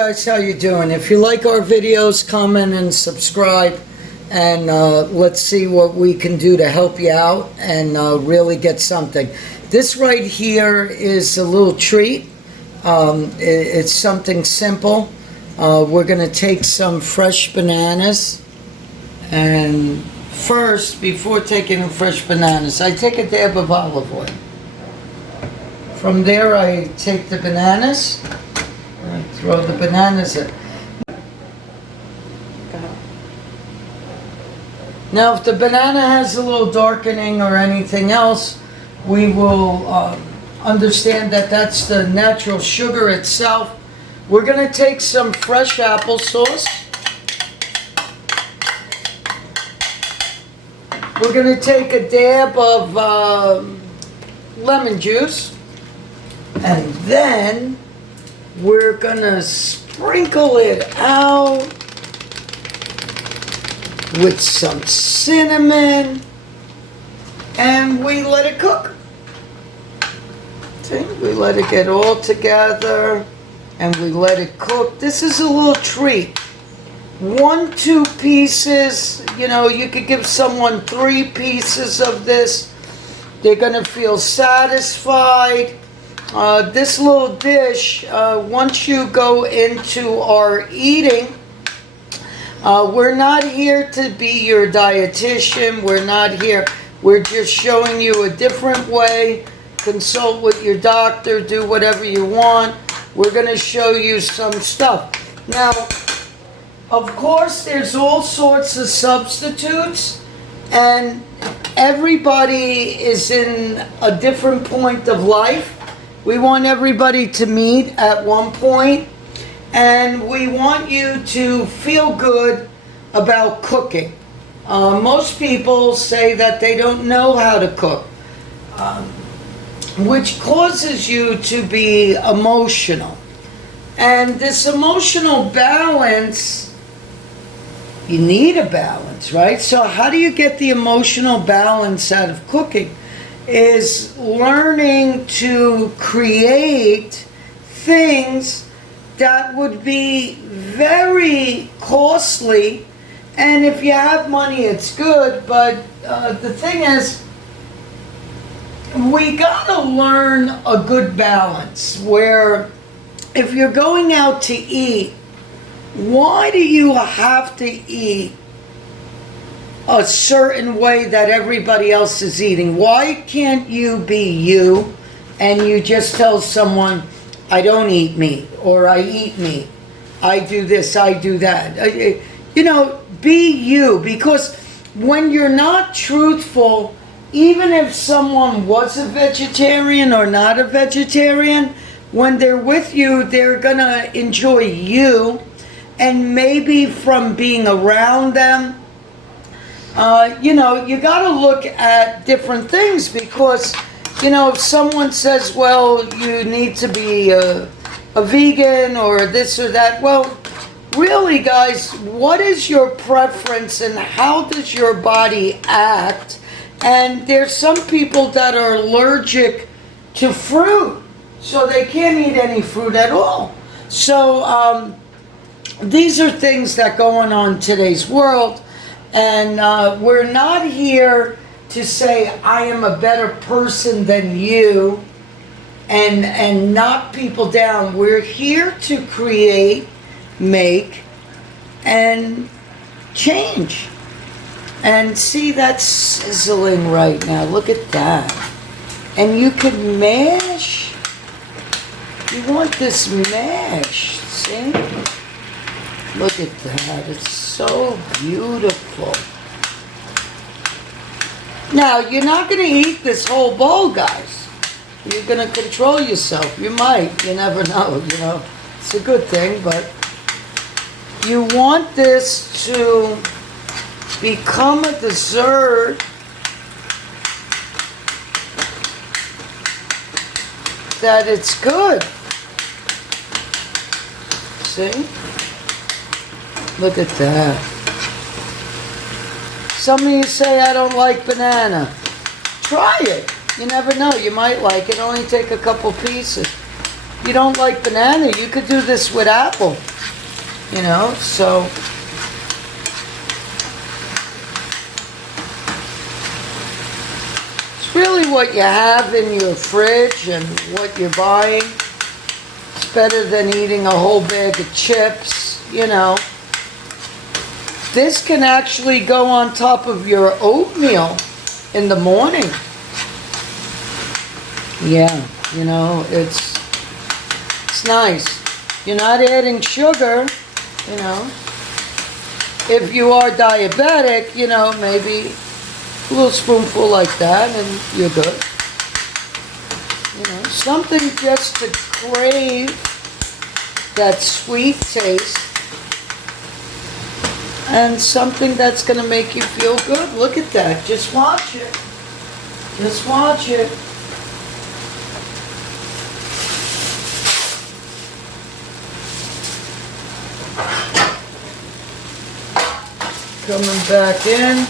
guys, how you doing? If you like our videos, comment and subscribe, and let's see what we can do to help you out and really get something. This right here is a little treat. It's something simple. We're going to take some fresh bananas, and first, before taking the fresh bananas, I take a dab of olive oil. From there I take the bananas, I throw the bananas in. Now if the banana has a little darkening or anything else, we will understand that that's the natural sugar itself. We're going to take some fresh applesauce. We're going to take a dab of lemon juice. And then we're going to sprinkle it out with some cinnamon. And we let it cook. See, we let it get all together. And we let it cook. This is a little treat. 1-2 pieces, you know, you could give someone 3 pieces of this. They're going to feel satisfied. This little dish, once you go into our eating, we're not here to be your dietitian. We're not here. We're just showing you a different way. Consult with your doctor. Do whatever you want. We're going to show you some stuff. Now, of course, there's all sorts of substitutes, and everybody is in a different point of life. We want everybody to meet at one point, and we want you to feel good about cooking. Most people say that they don't know how to cook, which causes you to be emotional. And this emotional balance, you need a balance, right? So how do you get the emotional balance out of cooking? Is learning to create things that would be very costly, and if you have money it's good, but the thing is, we gotta learn a good balance where if you're going out to eat, why do you have to eat a certain way that everybody else is eating? Why can't you be you and you just tell someone, I don't eat meat, or I eat meat, I do this, I do that? You know, be you, because when you're not truthful, even if someone was a vegetarian or not a vegetarian, when they're with you, they're gonna enjoy you, and maybe from being around them, you know, you got to look at different things, because, you know, if someone says, well, you need to be a vegan or this or that, well, really, guys, what is your preference and how does your body act? And there's some people that are allergic to fruit, so they can't eat any fruit at all. So these are things that go on in today's world. And we're not here to say I am a better person than you and knock people down. We're here to create, make, and change. And see, that's sizzling right now. Look at that. And you can mash. You want this mash, see? Look at that. It's so beautiful. Now, you're not going to eat this whole bowl, guys. You're going to control yourself. You might. You never know, you know. It's a good thing, but you want this to become a dessert that it's good. See? Look at that. Some of you say, I don't like banana. Try it. You never know. You might like it. Only take a couple pieces. you don't like banana, you could do this with apple, you know, so. It's really what you have in your fridge and what you're buying. It's better than eating a whole bag of chips, you know. This can actually go on top of your oatmeal in the morning. Yeah, you know, it's nice. You're not adding sugar, you know. If you are diabetic, you know, maybe a little spoonful like that and you're good. You know, something just to crave that sweet taste. And something that's going to make you feel good. Look at that. Just watch it. Just watch it. Coming back in.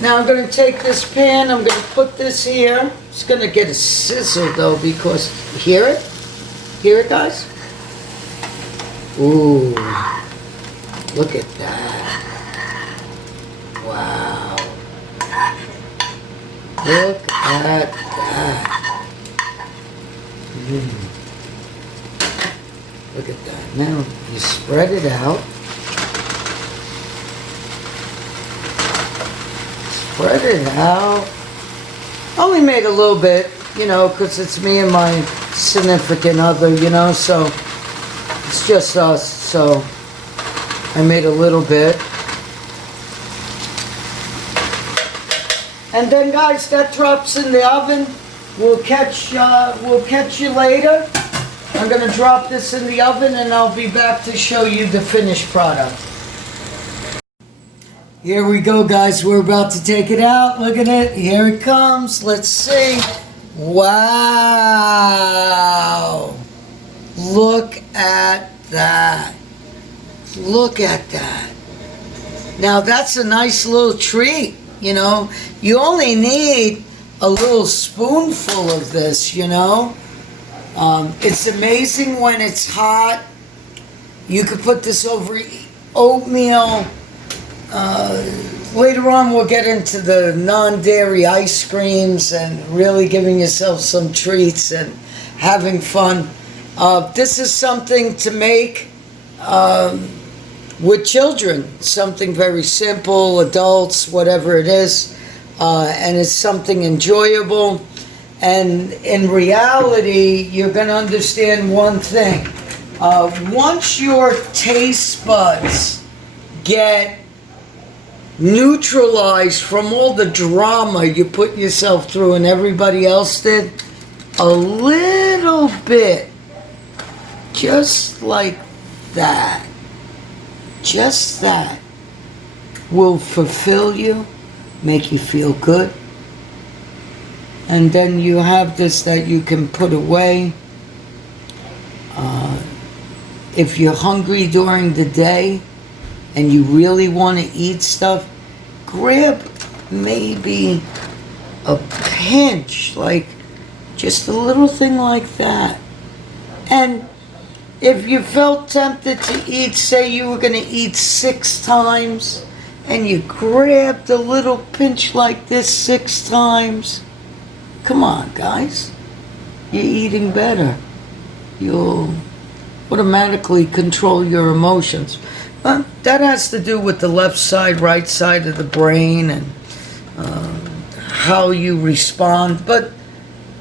Now I'm going to take this pan, I'm going to put this here. It's going to get a sizzle though because, hear it? Hear it, guys? Ooh, look at that. Wow. Look at that. Look at that. Now you spread it out. Spread it out. Only made a little bit, you know, because it's me and my significant other, you know, so it's just us, so I made a little bit. And then, guys, that drops in the oven. We'll catch you later. I'm going to drop this in the oven, and I'll be back to show you the finished product. Here we go, guys. We're about to take it out. Look at it. Here it comes. Let's see. Wow. Look at that. Look at that. Now, that's a nice little treat, you know. You only need a little spoonful of this, you know. It's amazing when it's hot. You could put this over oatmeal. Later on we'll get into the non-dairy ice creams and really giving yourself some treats and having fun. This is something to make with children, something very simple, adults, whatever it is, and it's something enjoyable. And in reality, you're going to understand one thing. Once your taste buds get neutralized from all the drama you put yourself through and everybody else did, a little bit, just like that, just that, will fulfill you, make you feel good. And then you have this that you can put away. If you're hungry during the day and you really want to eat stuff, grab maybe a pinch, like just a little thing like that. And if you felt tempted to eat, say you were going to eat 6 times, and you grabbed a little pinch like this 6 times, come on, guys. You're eating better. You'll automatically control your emotions. That has to do with the left side, right side of the brain and how you respond. But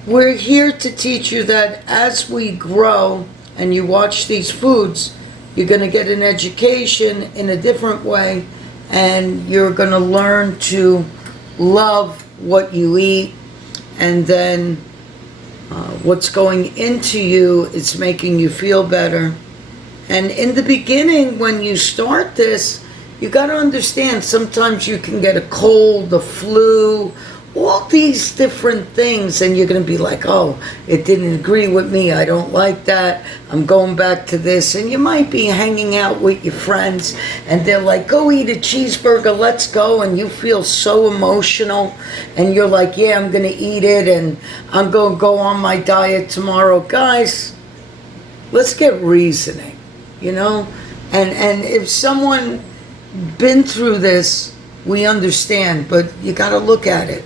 we're here to teach you that as we grow and you watch these foods, you're going to get an education in a different way, and you're going to learn to love what you eat, and then what's going into you is making you feel better. And in the beginning, when you start this, You got to understand, sometimes you can get a cold, the flu, all these different things, and you're going to be like, oh, it didn't agree with me, I don't like that, I'm going back to this. And you might be hanging out with your friends and they're like, go eat a cheeseburger, let's go, and you feel so emotional and you're like, yeah, I'm going to eat it and I'm going to go on my diet tomorrow. Guys, let's get reasoning, you know. And if someone been through this, we understand, but you got to look at it.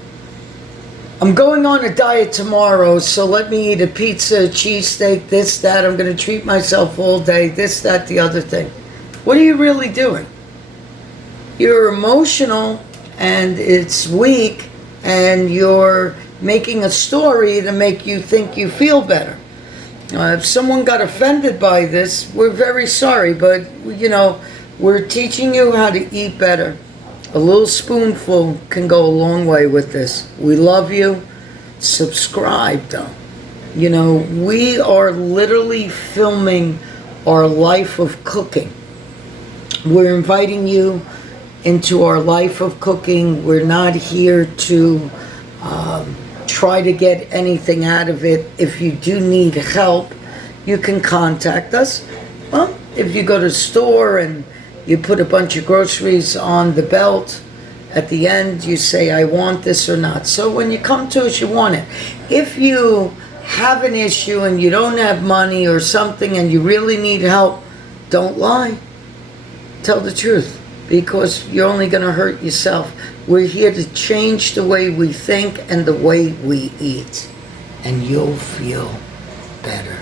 I'm going on a diet tomorrow, so let me eat a pizza, a cheesesteak, this, that. I'm going to treat myself all day, this, that, the other thing. What are you really doing? You're emotional and it's weak, and you're making a story to make you think you feel better. If someone got offended by this, we're very sorry, but, you know, we're teaching you how to eat better. A little spoonful can go a long way with this. We love you. Subscribe, though. You know, we are literally filming our life of cooking. We're inviting you into our life of cooking. We're not here to try to get anything out of it. If you do need help, you can contact us. Well, if you go to the store and you put a bunch of groceries on the belt, at the end you say, I want this or not. So when you come to us, you want it. If you have an issue and you don't have money or something and you really need help, don't lie. Tell the truth, because you're only going to hurt yourself. We're here to change the way we think and the way we eat, and you'll feel better.